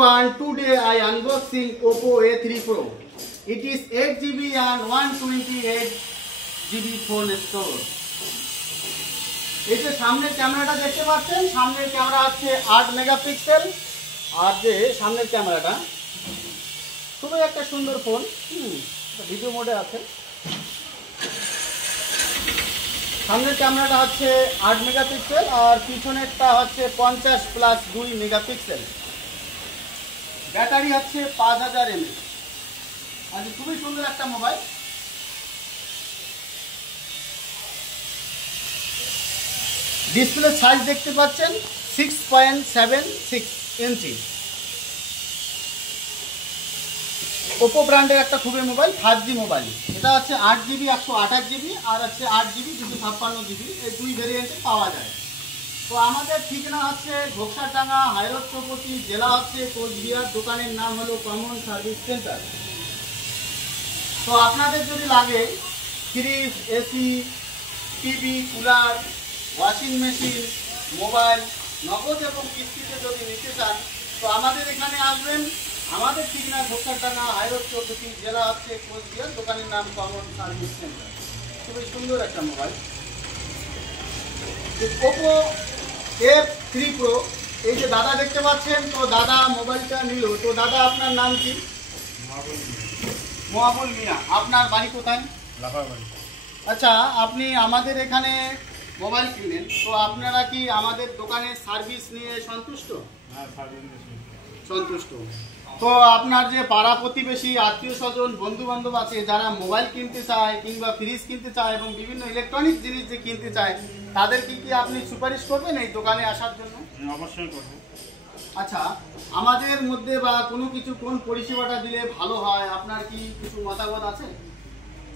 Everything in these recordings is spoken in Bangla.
everyone, today I unboxing Oppo A3 Pro. It is 8GB and 128GB phone storage. এই যে সামনের ক্যামেরাটা দেখতে পাচ্ছেন, সামনের ক্যামেরা আছে 8 মেগাপিক্সেল আর যে সামনের ক্যামেরাটা খুবই একটা সুন্দর ফোন, ভিডিও মোডে আছে। সামনের ক্যামেরাটা হচ্ছে 8 মেগাপিক্সেল আর পিছনেরটা হচ্ছে 50+2 মেগাপিক্সেল। ব্যাটারি হচ্ছে 5000 mAh। আর খুবই সুন্দর একটা মোবাইল। ডিসপ্লে সাইজ দেখতে পাচ্ছেন 6.76 ইঞ্চি। ওপো ব্র্যান্ডের একটা খুবই মোবাইল, 5G মোবাইল। এটা হচ্ছে 8GB 128GB আর হচ্ছে 8GB 256GB, এই দুই ভেরিয়েন্টে পাওয়া যায়। তো আমাদের ঠিকানা হচ্ছে ঘোকসারডাঙ্গা, হাইরোড চৌপতি, জেলা হচ্ছে কোচবিহার। দোকানের নাম হলো কমন সার্ভিস সেন্টার। তো আপনাদের যদি লাগে fridge, AC, TV, cooler, washing machine, mobile নগদ এবং কিস্তিতে যদি নিতে চান তো আমাদের এখানে আসবেন। আমাদের ঠিকানা ঘোকসারডাঙ্গা, হাইরোড চৌপতি, জেলা হচ্ছে কোচবিহার। দোকানের নাম কমন সার্ভিস সেন্টার। খুবই সুন্দর একটা মোবাইল ওপো A3 Pro। এই যে দাদা দেখতে পাচ্ছেন, তো দাদা মোবাইলটা নিল। তো দাদা আপনার নাম কি? মহাবুল মিয়া। আপনার বাড়ি কোথায়? লাফাবাড়ি। আচ্ছা, আপনি আমাদের এখানে মোবাইল কিনলেন, তো আপনারা কি আমাদের দোকানের সার্ভিস নিয়ে সন্তুষ্ট? হ্যাঁ, সন্তুষ্ট। তো আপনার যে পাড়া প্রতিবেশী, আত্মীয় স্বজন, বন্ধু বান্ধব আছে যারা মোবাইল কিনতে চায় কিংবা ফ্রিজ কিনতে চায় এবং বিভিন্ন ইলেকট্রনিক জিনিস যে কিনতে চায়, তাদের কি আপনি সুপারিশ করবেন এই দোকানে আসার জন্য? অবশ্যই করব। আচ্ছা, আমাদের মধ্যে বা কোনো কিছু কোন পরিষেবাটা দিলে ভালো হয়, আপনার কি কিছু মতামত আছে?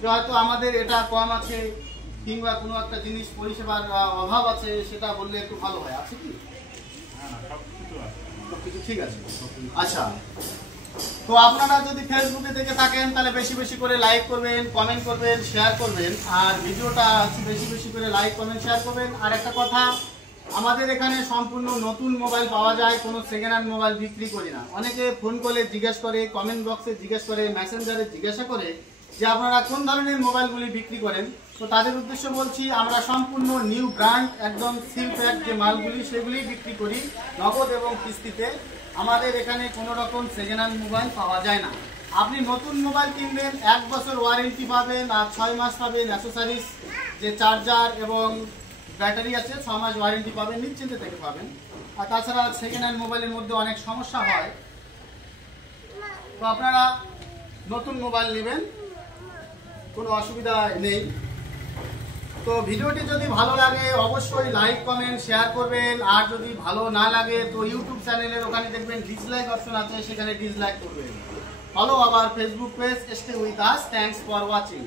যে হয়তো আমাদের এটা কম আছে কিংবা কোনো একটা জিনিস পরিষেবার অভাব আছে, সেটা বললে একটু ভালো হয়। আছে কি? সবকিছু ঠিক আছে। আচ্ছা, তো আপনারা যদি ফেসবুকে দেখে থাকেন তাহলে বেশি বেশি করে লাইক করবেন, কমেন্ট করবেন, শেয়ার করবেন। আর ভিডিওটা বেশি বেশি করে লাইক, কমেন্ট, শেয়ার করবেন। আর একটা কথা, আমাদের এখানে সম্পূর্ণ নতুন মোবাইল পাওয়া যায়, কোনো সেকেন্ড হ্যান্ড মোবাইল বিক্রি করি না। অনেকে ফোন কলে জিজ্ঞেস করে, কমেন্ট বক্সে জিজ্ঞেস করে, মেসেঞ্জারে জিজ্ঞাসা করে যে আপনারা কোন ধরনের মোবাইলগুলি বিক্রি করেন। তো তাদের উদ্দেশ্য বলছি, আমরা সম্পূর্ণ নিউ ব্র্যান্ড, একদম সিল প্যাক যে মালগুলি সেগুলি বিক্রি করি নগদ এবং কিস্তিতে। আমাদের এখানে কোনো রকম সেকেন্ড হ্যান্ড মোবাইল পাওয়া যায় না। আপনি নতুন মোবাইল কিনবেন, 1 বছর ওয়ারেন্টি পাবেন আর 6 মাস পাবেন অ্যাক্সেসরিজ, যে চার্জার এবং ব্যাটারি আছে, 6 মাস ওয়ারেন্টি পাবেন, নিশ্চিন্তে থেকে পাবেন। আর তাছাড়া সেকেন্ড হ্যান্ড মোবাইলের মধ্যে অনেক সমস্যা হয়। তো আপনারা নতুন মোবাইল নেবেন, কোনো অসুবিধা নেই। তো ভিডিওটি যদি ভালো লাগে অবশ্যই লাইক, কমেন্ট, শেয়ার করবেন। আর যদি ভালো না লাগে তো ইউটিউব চ্যানেলের ওখানে দেখবেন ডিসলাইক অপশন আছে, সেখানে ডিসলাইক করবেন। Follow our Facebook page, stay with us. Thanks for watching.